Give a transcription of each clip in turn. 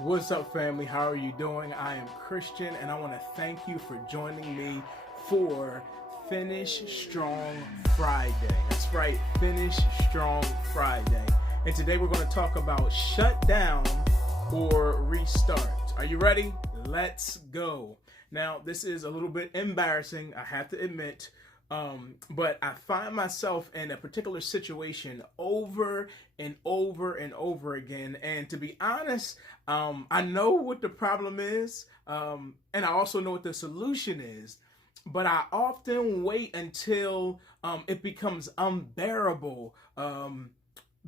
What's up, family? How are you doing? I am Christian, and I want to thank you for joining me for Finish Strong Friday. That's right, Finish Strong Friday. And today we're going to talk about shut down or restart. Are you ready? Let's go. Now, this is a little bit embarrassing, I have to admit. But I find myself in a particular situation over and over and over again. And to be honest, I know what the problem is, and I also know what the solution is. But I often wait until it becomes unbearable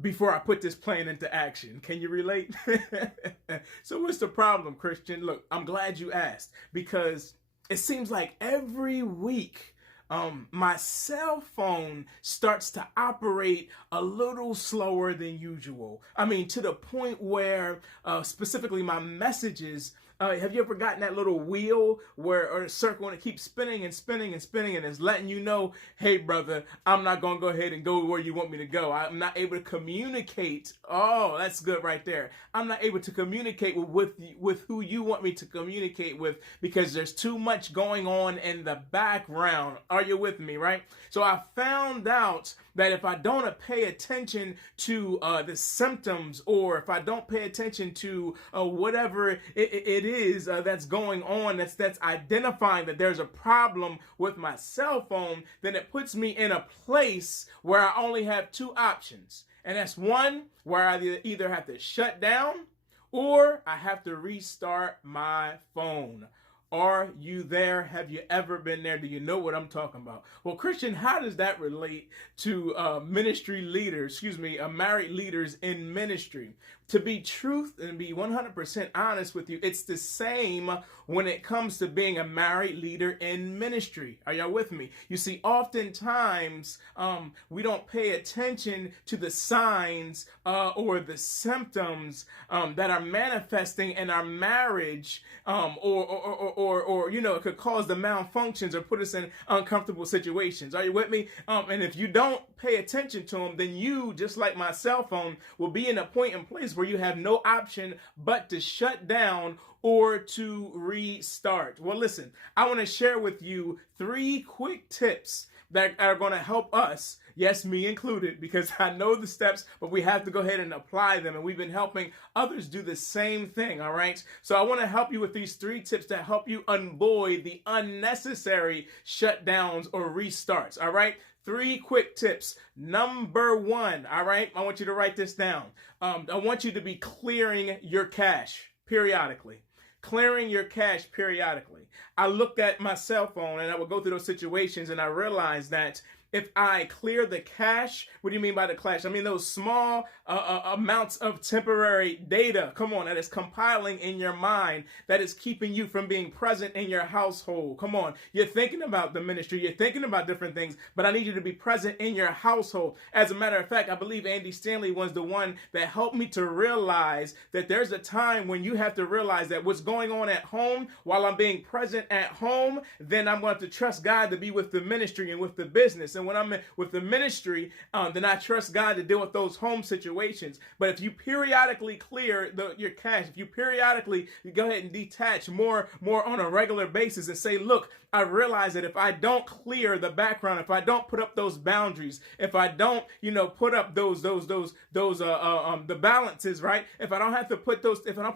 before I put this plan into action. Can you relate? So what's the problem, Christian? Look, I'm glad you asked, because it seems like every week my cell phone starts to operate a little slower than usual. I mean, to the point where specifically my messages, have you ever gotten that little wheel or a circle, and it keeps spinning and spinning and spinning, and it's letting you know, hey brother, I'm not gonna go ahead and go where you want me to go. I'm not able to communicate. Oh, that's good right there. I'm not able to communicate with who you want me to communicate with, because there's too much going on in the background. Are you with me, right? So I found out that if I don't pay attention to the symptoms, or if I don't pay attention to whatever it is that's going on, that's identifying that there's a problem with my cell phone, then it puts me in a place where I only have two options. And that's one, where I either have to shut down or I have to restart my phone. Are you there? Have you ever been there? Do you know what I'm talking about? Well, Christian, how does that relate to ministry leaders, married leaders in ministry? To be truth and be 100% honest with you, it's the same when it comes to being a married leader in ministry. Are y'all with me? You see, oftentimes we don't pay attention to the signs or the symptoms that are manifesting in our marriage, or it could cause the malfunctions or put us in uncomfortable situations. Are you with me? And if you don't pay attention to them, then you, just like my cell phone, will be in a point and place where you have no option but to shut down or to restart. Well, listen, I want to share with you 3 quick tips that are going to help us, yes, me included, because I know the steps, but we have to go ahead and apply them. And we've been helping others do the same thing, all right? So I want to help you with these 3 tips to help you avoid the unnecessary shutdowns or restarts, all right? 3 quick tips. Number 1, all right? I want you to write this down. I want you to be clearing your cache periodically. Clearing your cache periodically. I look at my cell phone and I would go through those situations, and I realized that if I clear the cache, what do you mean by the cache? I mean those small amounts of temporary data, come on, that is compiling in your mind, that is keeping you from being present in your household. Come on, you're thinking about the ministry, you're thinking about different things, but I need you to be present in your household. As a matter of fact, I believe Andy Stanley was the one that helped me to realize that there's a time when you have to realize that what's going on at home, while I'm being present at home, then I'm going to trust God to be with the ministry and with the business. And when I'm with the ministry, then I trust God to deal with those home situations. But if you periodically clear your cache, if you periodically go ahead and detach more on a regular basis and say, look, I realize that if I don't clear the background, if I don't put up those boundaries, if I don't, put up those the balances, right? If I don't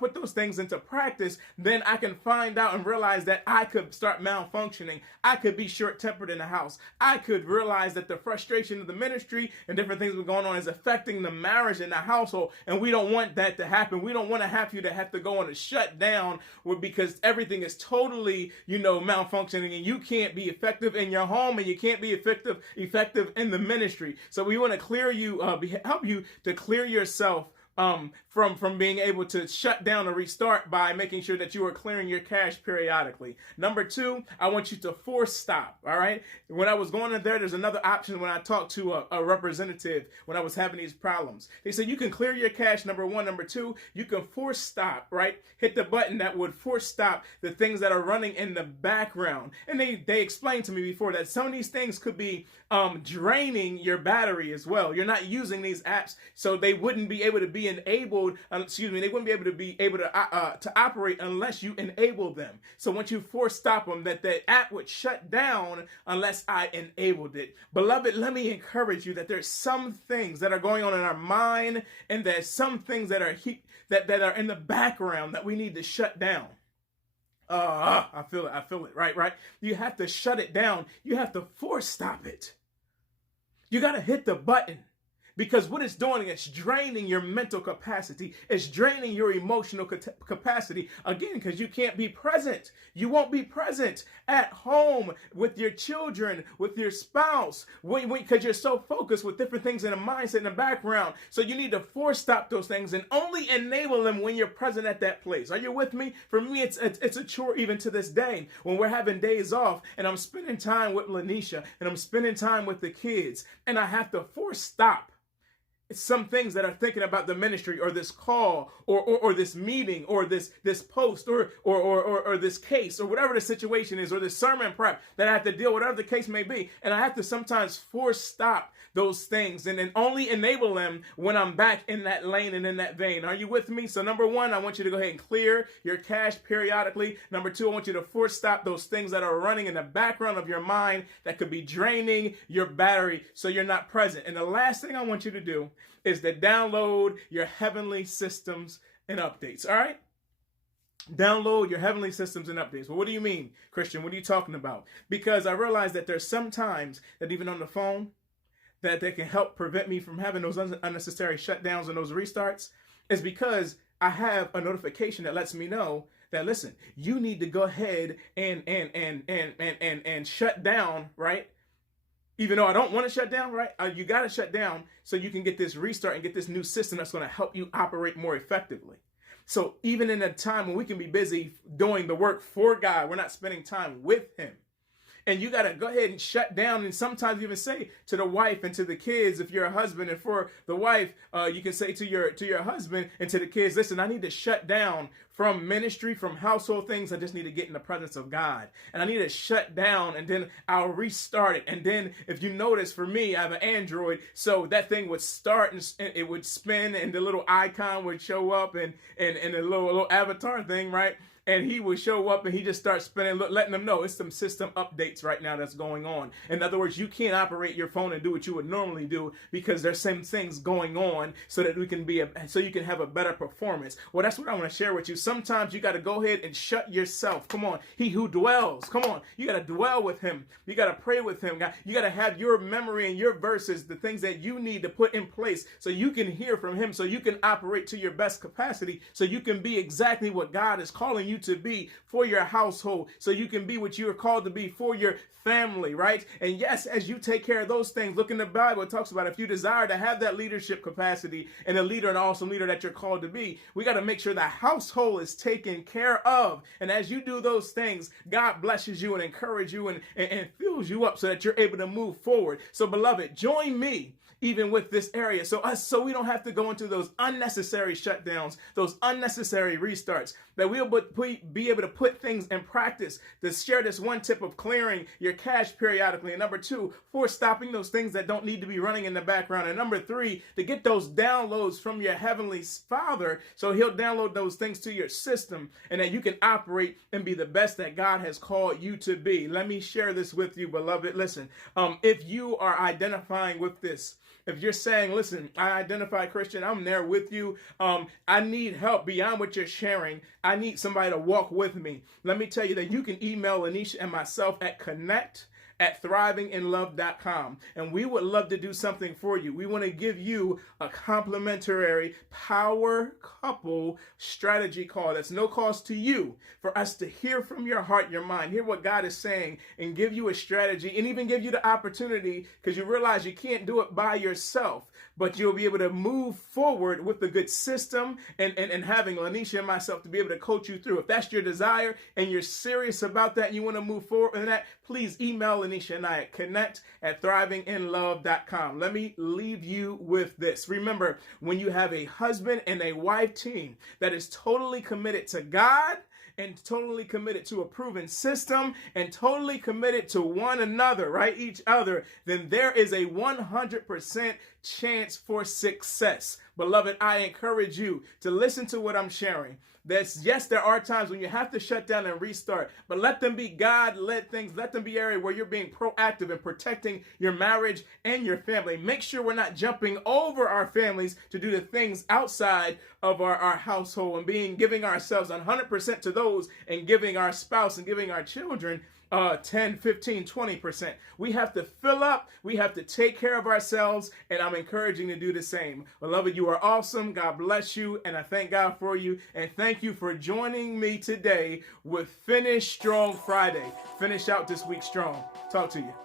put those things into practice, then I can find out and realize that I could start malfunctioning. I could be short-tempered in the house. I could realize that the frustration of the ministry and different things that are going on is affecting the marriage and the household, and we don't want that to happen. We don't want to have you to have to go on a shutdown because everything is totally, malfunctioning, and you can't be effective in your home, and you can't be effective in the ministry. So we want to clear you, help you to clear yourself from being able to shut down or restart by making sure that you are clearing your cache periodically. Number 2, I want you to force stop, all right? When I was going in there's another option when I talked to a representative when I was having these problems. They said you can clear your cache, number 1. Number 2, you can force stop, right? Hit the button that would force stop the things that are running in the background. And they explained to me before that some of these things could be draining your battery as well. You're not using these apps, so they wouldn't be able to be be enabled, they wouldn't be able to operate unless you enable them. So once you force stop them, that app would shut down unless I enabled it. Beloved, let me encourage you that there's some things that are going on in our mind, and there's some things that are that are in the background that we need to shut down. I feel it, right? You have to shut it down. You have to force stop it. You got to hit the button. Because what it's doing, it's draining your mental capacity. It's draining your emotional capacity. Again, because you can't be present. You won't be present at home with your children, with your spouse, because you're so focused with different things in the mindset in the background. So you need to force stop those things and only enable them when you're present at that place. Are you with me? For me, it's a chore even to this day. When we're having days off and I'm spending time with Lanisha and I'm spending time with the kids, and I have to force stop. It's some things that are thinking about the ministry or this call or this meeting or this post or this case or whatever the situation is, or this sermon prep that I have to deal with, whatever the case may be. And I have to sometimes force stop those things and then only enable them when I'm back in that lane and in that vein. Are you with me? So number one, I want you to go ahead and clear your cache periodically. Number two, I want you to force stop those things that are running in the background of your mind that could be draining your battery so you're not present. And the last thing I want you to do is to download your heavenly systems and updates. All right? Download your heavenly systems and updates. Well, what do you mean, Christian? What are you talking about? Because I realize that there's some times that even on the phone, that they can help prevent me from having those unnecessary shutdowns and those restarts, is because I have a notification that lets me know that, listen, you need to go ahead and shut down, right? Even though I don't want to shut down, right? You got to shut down so you can get this restart and get this new system that's going to help you operate more effectively. So even in a time when we can be busy doing the work for God, we're not spending time with Him. And you got to go ahead and shut down, and sometimes even say to the wife and to the kids, if you're a husband, and for the wife, you can say to your husband and to the kids, listen, I need to shut down from ministry, from household things. I just need to get in the presence of God. And I need to shut down, and then I'll restart it. And then if you notice, for me, I have an Android, so that thing would start and it would spin, and the little icon would show up, and the little avatar thing, right? And he would show up and he just starts spinning, letting them know it's some system updates right now that's going on. In other words, you can't operate your phone and do what you would normally do because there's some things going on so that you can have a better performance. Well, that's what I want to share with you. Sometimes you got to go ahead and shut yourself. Come on. He who dwells. Come on. You got to dwell with Him. You got to pray with Him. You got to have your memory and your verses, the things that you need to put in place so you can hear from Him, so you can operate to your best capacity, so you can be exactly what God is calling you to be for your household, so you can be what you are called to be for your family, right? And yes, as you take care of those things, look in the Bible, it talks about if you desire to have that leadership capacity and a leader, an awesome leader that you're called to be, we got to make sure the household is taken care of. And as you do those things, God blesses you and encourages you and fills you up so that you're able to move forward. So beloved, join me even with this area, so we don't have to go into those unnecessary shutdowns, those unnecessary restarts, that we'll be able to put things in practice, to share this one tip of clearing your cache periodically, and number two, for stopping those things that don't need to be running in the background, and number three, to get those downloads from your Heavenly Father, so He'll download those things to your system, and that you can operate and be the best that God has called you to be. Let me share this with you, beloved. Listen, if you are identifying with this, if you're saying, listen, I identify Christian, I'm there with you. I need help beyond what you're sharing. I need somebody to walk with me. Let me tell you that you can email Lanisha and myself at connect@thrivinginlove.com. And we would love to do something for you. We want to give you a complimentary power couple strategy call that's no cost to you, for us to hear from your heart, your mind, hear what God is saying, and give you a strategy, and even give you the opportunity, because you realize you can't do it by yourself, but you'll be able to move forward with a good system and having Lanisha and myself to be able to coach you through. If that's your desire and you're serious about that and you want to move forward in that, please email Lanisha and I at connect@thrivinginlove.com. Let me leave you with this. Remember, when you have a husband and a wife team that is totally committed to God, and totally committed to a proven system, and totally committed to one another, right? Each other, then there is a 100% chance for success. Beloved, I encourage you to listen to what I'm sharing. Yes, there are times when you have to shut down and restart, but let them be God-led things. Let them be areas where you're being proactive in protecting your marriage and your family. Make sure we're not jumping over our families to do the things outside of our household and giving ourselves 100% to those and giving our spouse and giving our children 10, 15, 20%. We have to fill up. We have to take care of ourselves, and I'm encouraging you to do the same. Beloved, you are awesome. God bless you, and I thank God for you, and thank you for joining me today with Finish Strong Friday. Finish out this week strong. Talk to you.